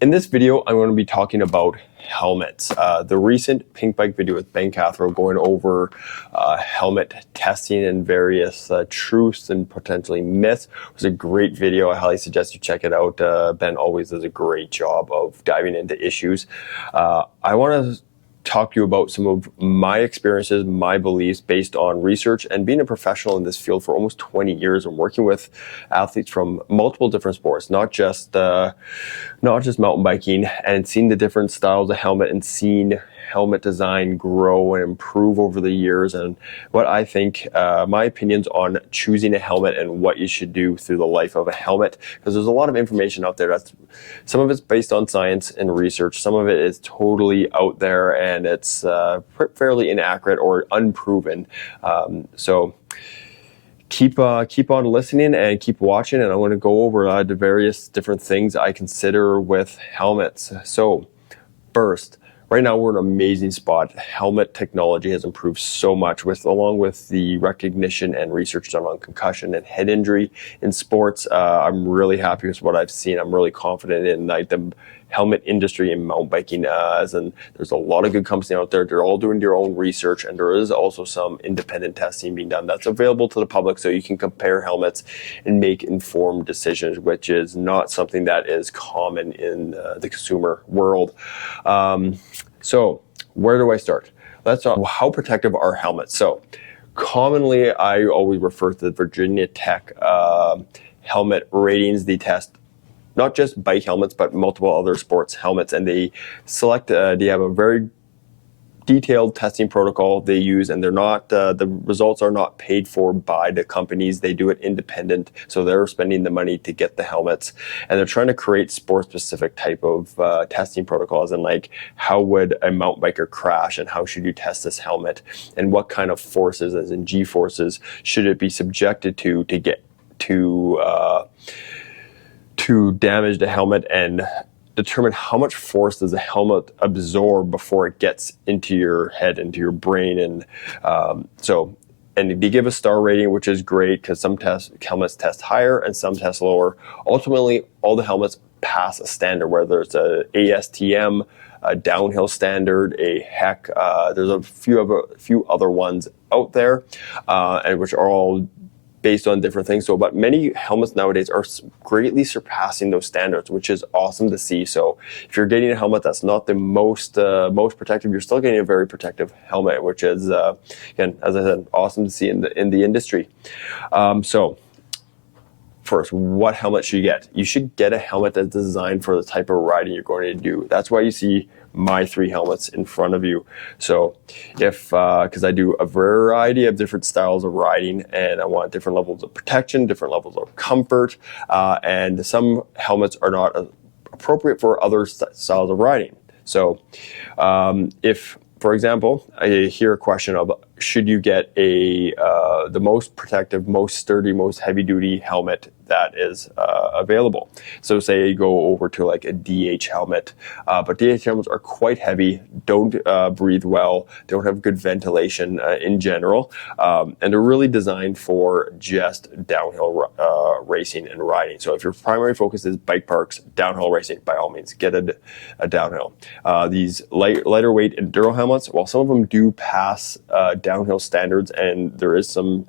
In this video, I'm going to be talking about helmets. The recent Pinkbike video with Ben Cathro going over helmet testing and various truths and potentially myths was a great video. I highly suggest you check it out. Ben always does a great job of diving into issues. I want to talk to you about some of my experiences, my beliefs based on research and being a professional in this field for almost 20 years and working with athletes from multiple different sports, not just mountain biking, and seeing the different styles of helmet and seeing helmet design grow and improve over the years, and what I think, my opinions on choosing a helmet and what you should do through the life of a helmet, because there's a lot of information out there. Some of it's based on science and research, some of it is totally out there and it's fairly inaccurate or unproven. So keep on listening and keep watching, and I want to go over the various different things I consider with helmets. So first, right now we're in an amazing spot. Helmet technology has improved so much, along with the recognition and research done on concussion and head injury in sports. I'm really happy with what I've seen. I'm really confident in the helmet industry in mountain biking, there's a lot of good companies out there. They're all doing their own research, and there is also some independent testing being done that's available to the public, so you can compare helmets and make informed decisions, which is not something that is common in the consumer world. So where do I start? Let's talk how protective are helmets. So commonly, I always refer to the Virginia Tech helmet ratings. They test not just bike helmets, but multiple other sports helmets, and they select, they have a very detailed testing protocol they use, and they're not, the results are not paid for by the companies. They do it independent, so they're spending the money to get the helmets, and they're trying to create sport-specific type of testing protocols, and like, how would a mountain biker crash, and how should you test this helmet, and what kind of forces, as in G forces, should it be subjected to get to damage the helmet, and determine how much force does the helmet absorb before it gets into your head, into your brain. And and they give a star rating, which is great because some helmets test higher and some test lower. Ultimately, all the helmets pass a standard, whether it's a ASTM, a downhill standard, a HEC. There's a few other ones out there, and which are all based on different things. But many helmets nowadays are greatly surpassing those standards, which is awesome to see. So if you're getting a helmet that's not the most protective, you're still getting a very protective helmet, which is again, as I said, awesome to see in the industry. So first, what helmet should you get? You should get a helmet that's designed for the type of riding you're going to do. That's why you see my 3 helmets in front of you. So because I do a variety of different styles of riding, and I want different levels of protection, different levels of comfort, and some helmets are not appropriate for other styles of riding. So if, for example, I hear a question of, should you get the most protective, most sturdy, most heavy-duty helmet that is available? So say you go over to like a DH helmet, but DH helmets are quite heavy, don't breathe well, don't have good ventilation in general, and they're really designed for just downhill racing and riding. So if your primary focus is bike parks, downhill racing, by all means, get a downhill. These lighter weight enduro helmets, while some of them do pass downhill standards, and there is some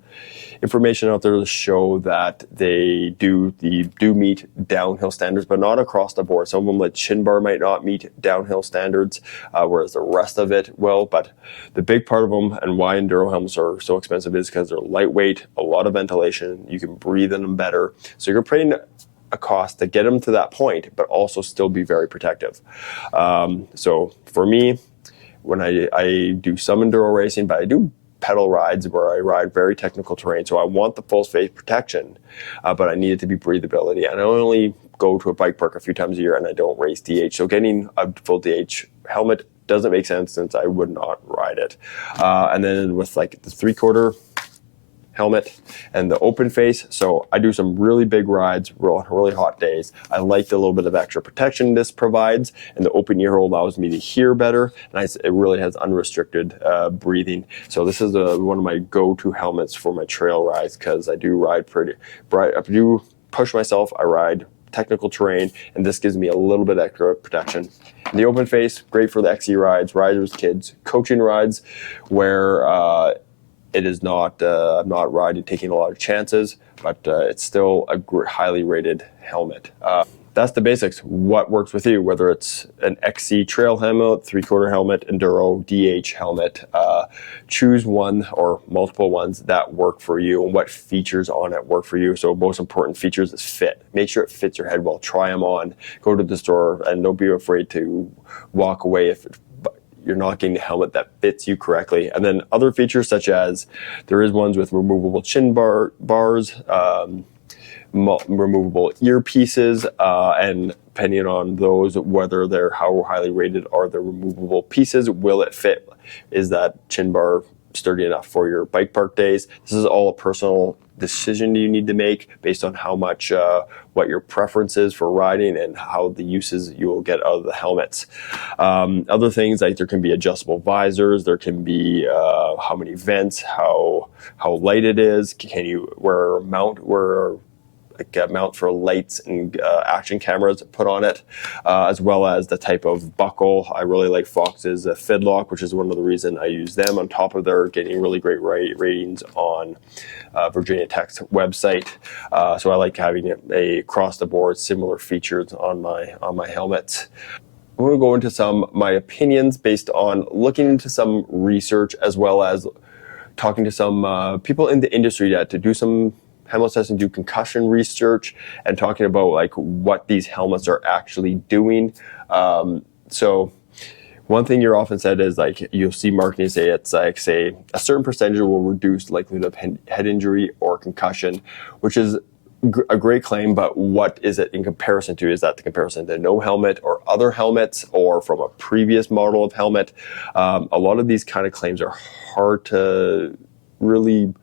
information out there to show that they do meet downhill standards, but not across the board. Some of them, like chin bar, might not meet downhill standards, whereas the rest of it will. But the big part of them, and why enduro helmets are so expensive, is because they're lightweight, a lot of ventilation, you can breathe in them better. So you're paying a cost to get them to that point, but also still be very protective. So for me, when I do some enduro racing, but I do pedal rides where I ride very technical terrain, so I want the full face protection, but I need it to be breathability. And I only go to a bike park a few times a year, and I don't race DH, so getting a full DH helmet doesn't make sense since I would not ride it. And then with like the 3/4 helmet and the open face, so I do some really big rides, really hot days. I like the little bit of extra protection this provides, and the open ear hole allows me to hear better, and it really has unrestricted breathing. So this is one of my go-to helmets for my trail rides, because I do ride pretty bright. I do push myself. I ride technical terrain, and this gives me a little bit extra protection. In the open face, great for the XC rides, riders, kids, coaching rides, where it is not, I'm not riding, taking a lot of chances, but it's still a highly rated helmet. That's the basics. What works with you, whether it's an XC trail helmet, 3/4 helmet, enduro, DH helmet, choose one or multiple ones that work for you and what features on it work for you. So most important features is fit. Make sure it fits your head well. Try them on. Go to the store and don't be afraid to walk away if you're not getting a helmet that fits you correctly. And then other features such as there is ones with removable chin bars, removable earpieces, and depending on those, whether they're how highly rated are the removable pieces, will it fit? Is that chin bar sturdy enough for your bike park days? This is all a personal decision you need to make based on how much, what your preference is for riding and how the uses you will get out of the helmets. Other things like there can be adjustable visors, there can be how many vents, how light it is, can you wear a mount for lights and action cameras put on it, as well as the type of buckle. I really like Fox's Fidlock, which is one of the reasons I use them on top of their getting really great ratings on Virginia Tech's website. So I like having a across the board similar features on my helmets. I'm going to go into my opinions based on looking into some research as well as talking to some people in the industry to do some helmet testing, do concussion research, and talking about like what these helmets are actually doing. So one thing you're often said is like you'll see marketing say it's like say a certain percentage will reduce likelihood of head injury or concussion, which is a great claim, but what is it in comparison to? Is that the comparison to no helmet or other helmets or from a previous model of helmet? A lot of these kind of claims are hard to really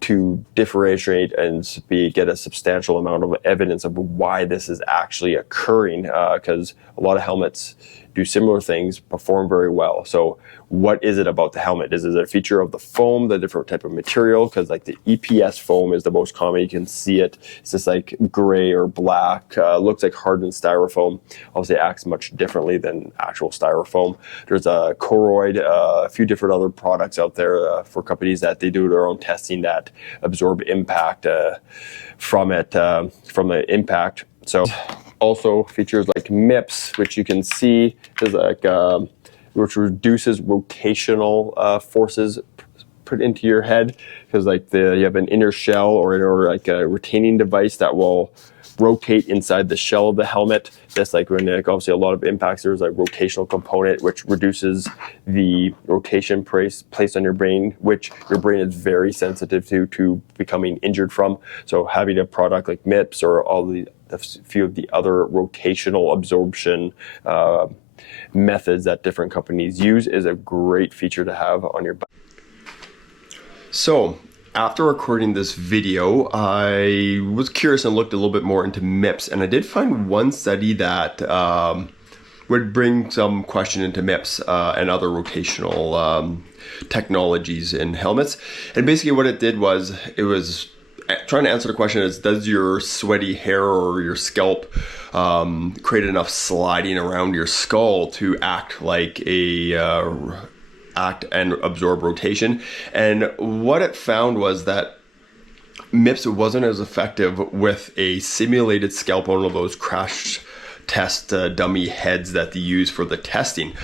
to differentiate and get a substantial amount of evidence of why this is actually occurring, because a lot of helmets do similar things, perform very well. So what is it about the helmet? Is it a feature of the foam, the different type of material? Because like the EPS foam is the most common. You can see it. It's just like gray or black. Looks like hardened styrofoam. Obviously it acts much differently than actual styrofoam. There's a Coroid, a few different other products out there for companies that they do their own testing that absorb impact from it, from the impact. So also features like MIPS, which you can see is like which reduces rotational forces put into your head, because like you have an inner shell or like a retaining device that will rotate inside the shell of the helmet. That's like when obviously a lot of impacts, there's a rotational component which reduces the rotation placed on your brain, which your brain is very sensitive to becoming injured from. So having a product like MIPS or a few of the other rotational absorption methods that different companies use is a great feature to have on your bike. So after recording this video, I was curious and looked a little bit more into MIPS, and I did find one study that would bring some question into MIPS and other rotational technologies in helmets. And basically what it did was, it was trying to answer the question is, does your sweaty hair or your scalp create enough sliding around your skull to act like act and absorb rotation? And what it found was that MIPS wasn't as effective with a simulated scalp on one of those crash test dummy heads that they use for the testing,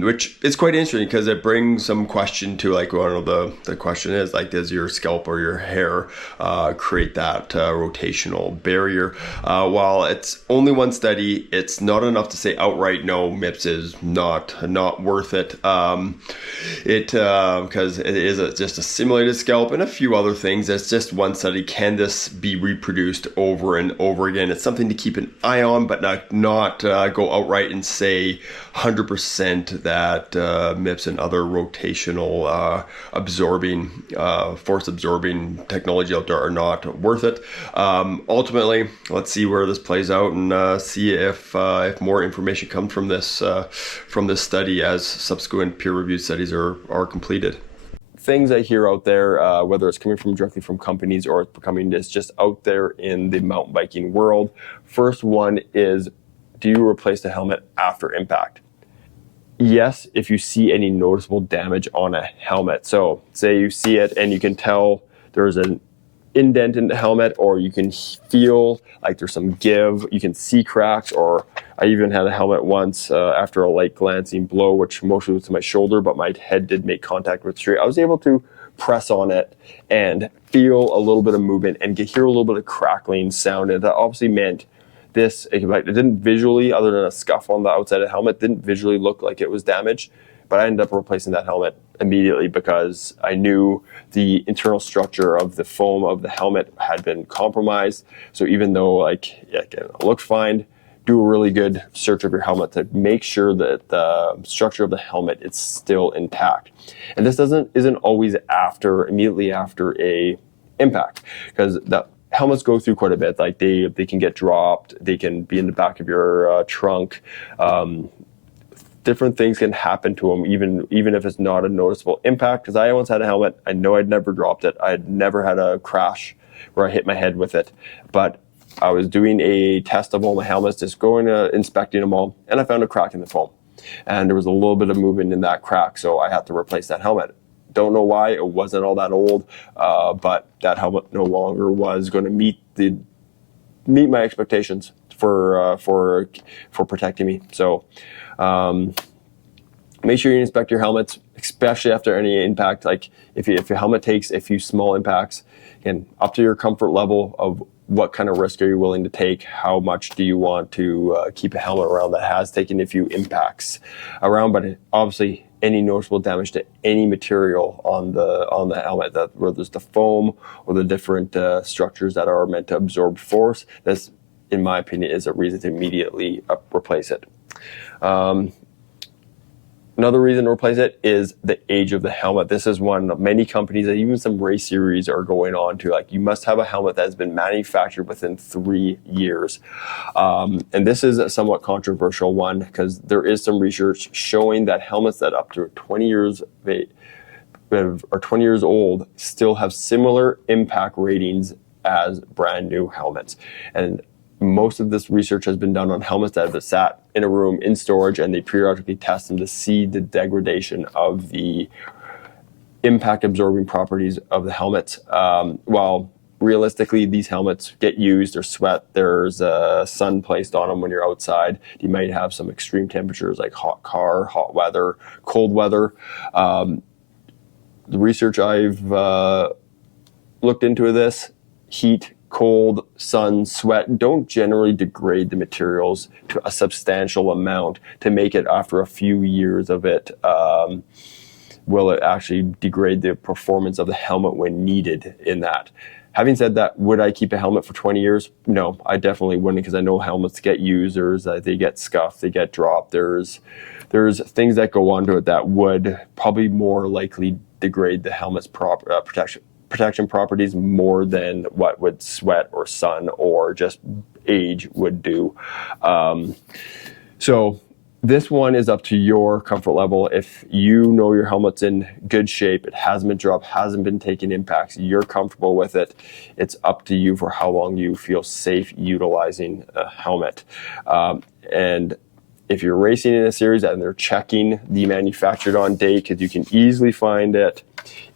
which is quite interesting because it brings some question to like one of the question is like, does your scalp or your hair create that rotational barrier? While it's only one study, it's not enough to say outright no, MIPS is not worth it. Because it is just a simulated scalp and a few other things. It's just one study. Can this be reproduced over and over again? It's something to keep an eye on, but not go outright and say 100% that MIPS and other rotational force absorbing technology out there are not worth it. Ultimately, let's see where this plays out and see if more information comes from this study as subsequent peer-reviewed studies are completed. things I hear out there, whether it's coming from directly from companies or it's coming just out there in the mountain biking world. First one is, do you replace the helmet after impact? Yes, if you see any noticeable damage on a helmet. So say you see it and you can tell there's an indent in the helmet, or you can feel like there's some give, you can see cracks, or I even had a helmet once after a light glancing blow, which mostly was to my shoulder, but my head did make contact with the street. I was able to press on it and feel a little bit of movement and hear a little bit of crackling sound, and that obviously meant this, it didn't visually, other than a scuff on the outside of the helmet, didn't visually look like it was damaged. But I ended up replacing that helmet immediately because I knew the internal structure of the foam of the helmet had been compromised. So even though it looked fine, do a really good search of your helmet to make sure that the structure of the helmet is still intact. And this isn't always immediately after a impact, because the helmets go through quite a bit. Like they can get dropped, they can be in the back of your trunk. Different things can happen to them, even if it's not a noticeable impact. Because I once had a helmet, I know I'd never dropped it. I had never had a crash where I hit my head with it. But I was doing a test of all my helmets, just going inspecting them all, and I found a crack in the foam. And there was a little bit of movement in that crack, so I had to replace that helmet. Don't know why, it wasn't all that old, but that helmet no longer was going to meet my expectations for protecting me. So make sure you inspect your helmets, especially after any impact. Like if your helmet takes a few small impacts, again, up to your comfort level of what kind of risk are you willing to take? How much do you want to keep a helmet around that has taken a few impacts around? But obviously, any noticeable damage to any material on the helmet, that whether it's the foam or the different structures that are meant to absorb force, this, in my opinion, is a reason to immediately replace it. Another reason to replace it is the age of the helmet. This is one of many companies, and even some race series are going on to, like, you must have a helmet that has been manufactured within 3 years. And this is a somewhat controversial one because there is some research showing that helmets that up to 20 years are 20 years old still have similar impact ratings as brand new helmets. And most of this research has been done on helmets that have sat in a room in storage, and they periodically test them to see the degradation of the impact absorbing properties of the helmets. While realistically, these helmets get used, there's sweat, there's sun placed on them when you're outside. You might have some extreme temperatures like hot car, hot weather, cold weather. The research I've looked into this, heat, cold, sun, sweat don't generally degrade the materials to a substantial amount to make it after a few years of it. Will it actually degrade the performance of the helmet when needed in that? Having said that, would I keep a helmet for 20 years? No, I definitely wouldn't, because I know helmets get used, they get scuffed, they get dropped. There's things that go onto it that would probably more likely degrade the helmet's protection properties more than what would sweat or sun or just age would do. So this one is up to your comfort level. If you know your helmet's in good shape, it hasn't been dropped, hasn't been taking impacts, you're comfortable with it, it's up to you for how long you feel safe utilizing a helmet. And if you're racing in a series and they're checking the manufactured on date, because you can easily find it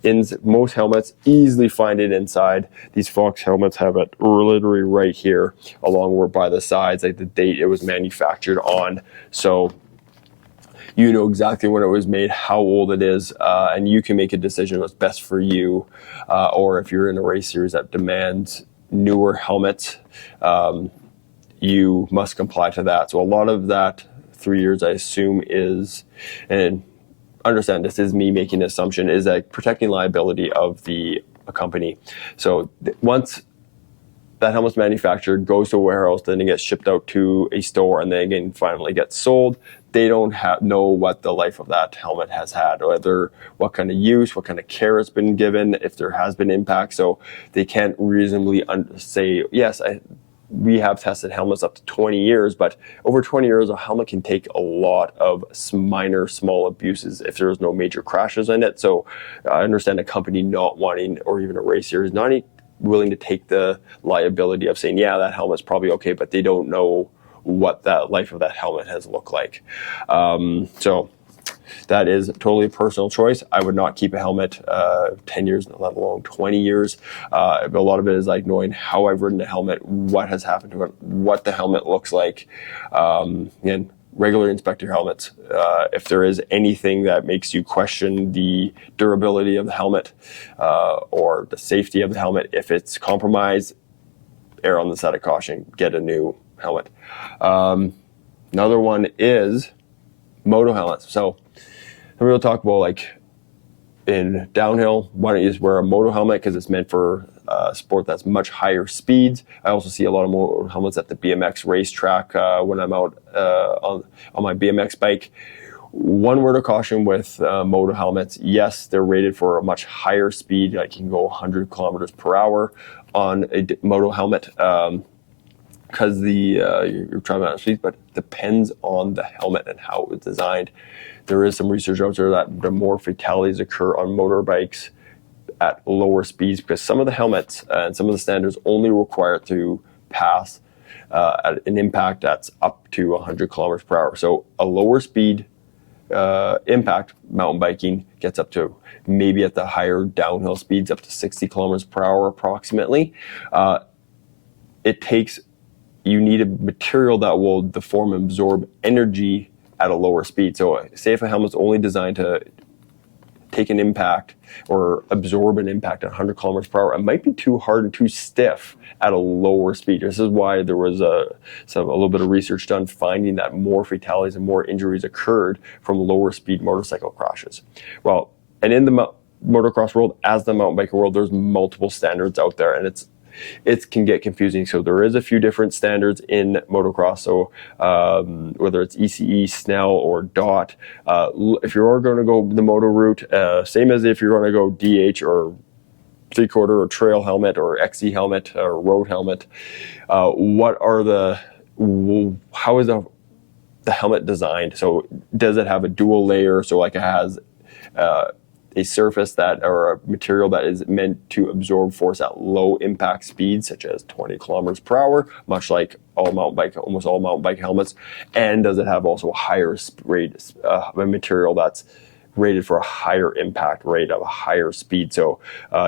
in most helmets, easily find it inside. These Fox helmets have it literally right here, along or by the sides, like the date it was manufactured on. So you know exactly when it was made, how old it is, and you can make a decision what's best for you. Or if you're in a race series that demands newer helmets, you must comply to that. So a lot of that 3 years, I assume, is, and understand this is me making an assumption, is that protecting liability of the company. So once that helmet's manufactured, goes to a warehouse, then it gets shipped out to a store, and then again finally gets sold, they don't know what the life of that helmet has had, whether what kind of use, what kind of care it's been given, if there has been impact. So they can't reasonably say, yes, we have tested helmets up to 20 years, but over 20 years, a helmet can take a lot of minor, small abuses if there's no major crashes in it. So I understand a company not wanting, or even a race series, not willing to take the liability of saying, yeah, that helmet's probably okay, but they don't know what that life of that helmet has looked like. So that is totally a personal choice. I would not keep a helmet 10 years, let alone 20 years. A lot of it is like knowing how I've ridden the helmet, what has happened to it, what the helmet looks like, and regularly inspect your helmets. If there is anything that makes you question the durability of the helmet or the safety of the helmet, if it's compromised, err on the side of caution, get a new helmet. Another one is moto helmets. So we'll talk about, like, in downhill, why don't you just wear a moto helmet, because it's meant for a sport that's much higher speeds. I also see a lot of moto helmets at the BMX racetrack when I'm out on my BMX bike. One word of caution with moto helmets: yes, they're rated for a much higher speed. Like, you can go 100 kilometers per hour on a moto helmet. Because you're trying to speed, but it depends on the helmet and how it was designed. There is some research out there that the more fatalities occur on motorbikes at lower speeds, because some of the helmets and some of the standards only require it to pass at an impact that's up to 100 kilometers per hour. So a lower speed impact mountain biking gets up to, maybe at the higher downhill speeds, up to 60 kilometers per hour approximately. You need a material that will deform and absorb energy at a lower speed. So say if a helmet's only designed to take an impact or absorb an impact at 100 kilometers per hour, it might be too hard and too stiff at a lower speed. This is why there was a little bit of research done finding that more fatalities and more injuries occurred from lower speed motorcycle crashes. Well, and in the motocross world, as the mountain biker world, there's multiple standards out there, and it can get confusing. So there is a few different standards in motocross. So whether it's ECE, Snell, or DOT, if you're going to go the moto route, same as if you're going to go DH or 3/4 or trail helmet or XC helmet or road helmet, how is the helmet designed? So does it have a dual layer? So like it has a surface or a material that is meant to absorb force at low impact speeds, such as 20 kilometers per hour, much like almost all mountain bike helmets? And does it have also a higher rate, material that's rated for a higher impact rate of a higher speed? So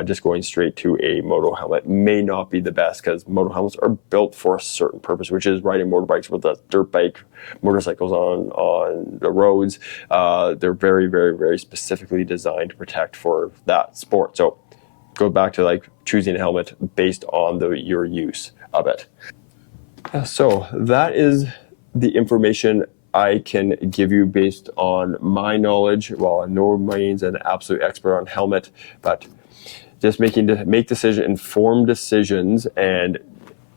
just going straight to a moto helmet may not be the best, because moto helmets are built for a certain purpose, which is riding motorbikes with a dirt bike, motorcycles on the roads. They're very, very, very specifically designed to protect for that sport. So go back to like choosing a helmet based on your use of it. So that is the information I can give you based on my knowledge. While I'm no means an absolute expert on helmet, but just make informed decisions, and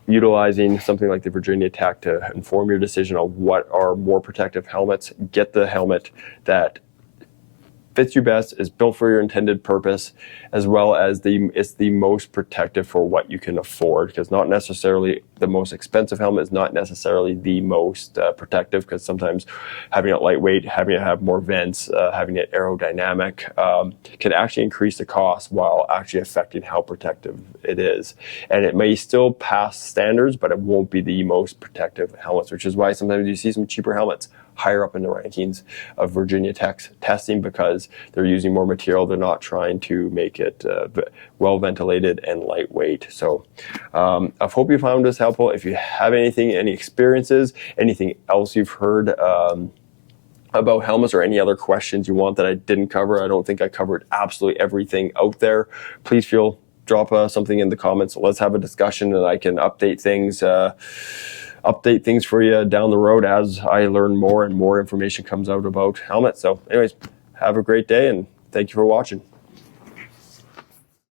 utilizing something like the Virginia Tech to inform your decision on what are more protective helmets. Get the helmet that fits you best, is built for your intended purpose, as well as it's the most protective for what you can afford, because not necessarily the most expensive helmet is not necessarily the most protective, because sometimes having it lightweight, having it have more vents, having it aerodynamic can actually increase the cost while actually affecting how protective it is. And it may still pass standards, but it won't be the most protective helmets, which is why sometimes you see some cheaper helmets higher up in the rankings of Virginia Tech's testing, because they're using more material. They're not trying to make it well ventilated and lightweight. So I hope you found this helpful. If you have any experiences, anything else you've heard about helmets, or any other questions you want that I didn't cover, I don't think I covered absolutely everything out there, please drop something in the comments. Let's have a discussion, and I can update things for you down the road as I learn more and more information comes out about helmets. So anyways, have a great day, and thank you for watching.